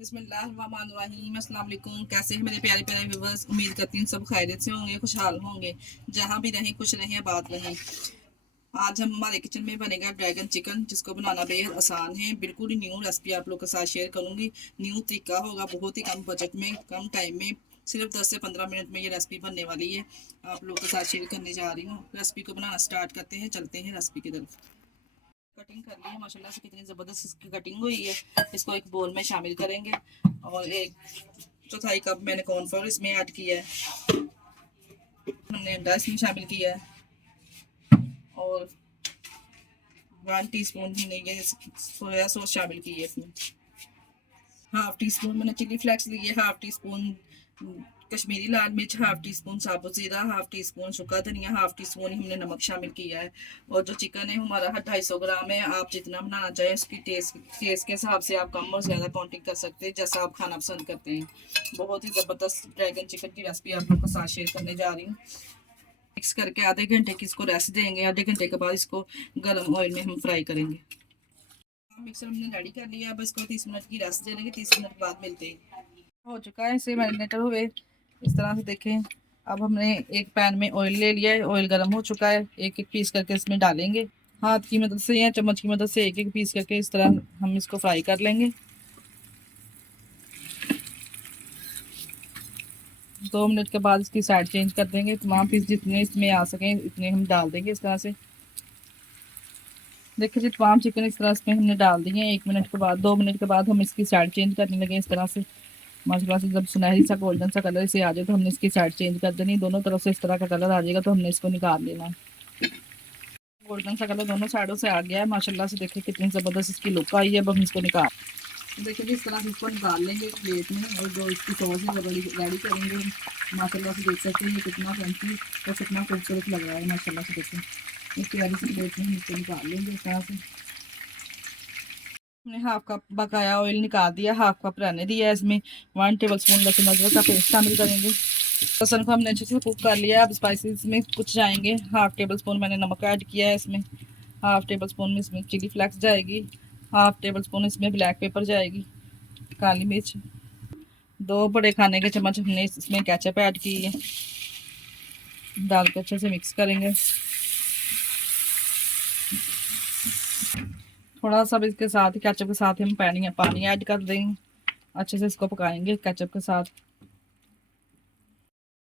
बिस्मिल्लाहिर्रहमानिर्रहीम। अस्सलाम वालेकुम। कैसे हैं मेरे प्यारे प्यारे व्यूवर्स? उम्मीद करती हूँ सब खैरियत से होंगे, खुशहाल होंगे। जहाँ भी रहें खुश रहें, आबाद रहें। आज हम हमारे किचन में बनेगा ड्रैगन चिकन, जिसको बनाना बेहद आसान है। बिल्कुल ही न्यू रेसिपी आप लोग के साथ शेयर करूंगी। न्यू तरीका होगा, बहुत ही कम बजट में, कम टाइम में, सिर्फ 10 से 15 मिनट में ये रेसिपी बनने वाली है। आप लोग के साथ शेयर करने जा रही हूँ। रेसिपी को बनाना स्टार्ट करते हैं, चलते हैं रेसिपी की तरफ। कटिंग कर ली है माशाल्लाह से, कितनी ज़बरदस्त इसकी कटिंग हुई है। इसको एक बोल में शामिल करेंगे और एक चौथाई कप मैंने कॉर्नफ्लोर इसमें ऐड किया है। हमने अंडा इसमें शामिल किया है और 1 टीस्पून हमने ये सोया सॉस शामिल की है इसमें। हाफ टी स्पून मैंने चिली फ्लेक्स लिए, हाफ टी स्पून कश्मीरी लाल मिर्च, हाफ टी स्पून साबुत जीरा, हाफ टी स्पून सूखा धनिया, हाफ टी स्पून हमने नमक शामिल किया है। और जो चिकन है हमारा 250 ग्राम है। आप जितना बनाना चाहें उसकी टेस्ट के हिसाब से आप कम और ज़्यादा काउंटिंग कर सकते हैं, जैसा आप खाना पसंद करते हैं। बहुत ही ज़बरदस्त ड्रैगन चिकन की रेसिपी आप लोग के साथ शेयर करने जा रही हूँ। मिक्स करके आधे घंटे की इसको रेस्ट देंगे। आधे घंटे के बाद इसको गर्म ऑयल में हम फ्राई करेंगे। मिक्सर हमने रेडी कर लिया। अब इसको 30 मिनट की रेस्ट दे देंगे। 30 मिनट बाद मिलते हैं। हो चुका है, इसे मैरिनेटर हुए इस तरह से देखें। अब हमने एक पैन में ऑयल ले लिया है, ऑयल गर्म हो चुका है। एक एक पीस करके इसमें डालेंगे। हाथ की मदद से या चम्मच की मदद से एक एक पीस करके इस तरह हम इसको फ्राई कर लेंगे। 2 मिनट के बाद इसकी साइड चेंज कर देंगे। तमाम पीस जितने इसमें आ सकें इतने हम डाल देंगे इस तरह से। देखिए जी, तमाम चिकन इस तरह इसमें हमने डाल दिए हैं। 1 मिनट के बाद, 2 मिनट के बाद हम इसकी साइड चेंज करने लगे इस तरह से। माशाल्लाह से जब सुनहरी सा गोल्डन सा कलर से आ जाए तो हमने इसकी साइड चेंज कर देनी। दोनों तरफ से इस तरह का कलर आ जाएगा तो हमने इसको निकाल लेना। गोल्डन सा कलर दोनों साइडों से आ गया है माशाल्लाह से। देखिए कितनी ज़बरदस्त इसकी लुक आई है। अब हम इसको निकाल, देखिए इस तरह से इसको निकाल लेंगे प्लेट में। और जो इसकी सॉस है वो रेडी करेंगे। माशाल्लाह से देख सकते हैं कितना फैंसी और कितना खूबसूरत लग रहा है माशाल्लाह से। देखिए इस प्यारी सी प्लेट में हम इसको निकाल लेंगे इस तरह से। हमने हाफ कप बकाया ऑयल निकाल दिया, हाफ कप रहने दिया है। इसमें 1 टेबल स्पून लहसुन अदरक का पेस्ट शामिल करेंगे। लहसुन को हमने अच्छे से कुक कर लिया है। अब स्पाइसेस में कुछ जाएंगे। 1/2 टेबल स्पून मैंने नमक ऐड किया है इसमें। 1/2 टेबल स्पून में इसमें चिली फ्लेक्स जाएगी। 1/2 टेबल स्पून इसमें ब्लैक पेपर जाएगी, काली मिर्च। 2 बड़े खाने के चम्मच हमने इसमें केचप ऐड की है। डाल के अच्छे से मिक्स करेंगे। थोड़ा सा भी इसके साथ, केचप के साथ हम पानी ऐड कर देंगे। अच्छे से इसको पकाएंगे केचप के साथ।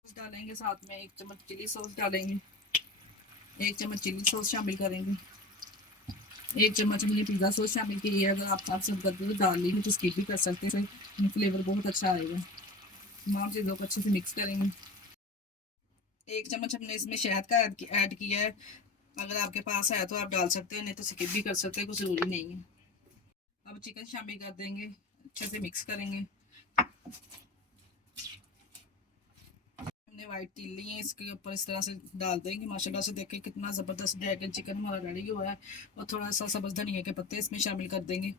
डालेंगे साथ में 1 चम्मच चिली सॉस डालेंगे। 1 चम्मच चिली सॉस शामिल करेंगे। 1 चम्मच हमने पिज़्ज़ा सॉस शामिल की है। अगर आप सब करते तो डाल लीजिए तो स्किप भी कर सकते हैं, फ्लेवर बहुत अच्छा आएगा। तमाम चीज़ों को अच्छे से मिक्स करेंगे। 1 चम्मच हमने इसमें शहद का ऐड किया है। अगर आपके पास है तो आप डाल सकते हैं, नहीं तो स्किप भी कर सकते हैं, कुछ ज़रूरी नहीं है। अब चिकन शामिल कर देंगे, अच्छे से मिक्स करेंगे। हमने वाइट तिल लिए, इसके ऊपर इस तरह से डाल देंगे। माशाल्लाह से देखिए कितना ज़बरदस्त ड्रैगन चिकन हमारा रेडी हुआ है। और थोड़ा सा सब्ज़ धनिया के पत्ते इसमें शामिल कर देंगे।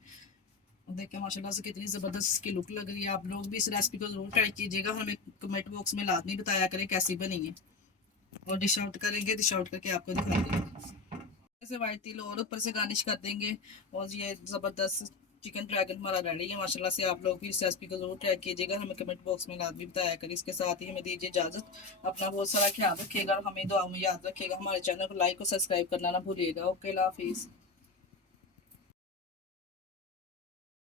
और देखिए माशाल्लाह से कितनी ज़बरदस्त इसकी लुक लग रही है। आप लोग भी इस रेसिपी को ज़रूर ट्राई कीजिएगा। हमें कमेंट बॉक्स में लाजमी बताया करें कैसी बनी है। और डिश आउट करेंगे, डिश आउट करके आपको दिखाएंगे। ऐसे वाइट तिल और ऊपर से गार्निश कर देंगे। और ये ज़बरदस्त चिकन ड्रैगन हमारा रेडी है माशाल्लाह से। आप लोग भी इस रेसिपी को जरूर ट्राई कीजिएगा। हमें कमेंट बॉक्स में लाजमी बताया करें। इसके साथ ही हमें दीजिए इजाज़त। अपना बहुत सारा ख्याल रखिएगा और हमें दुआ में याद रखिएगा। हमारे चैनल को लाइक और सब्सक्राइब करना ना भूलिएगा। ओके, अल्लाह हाफिज़।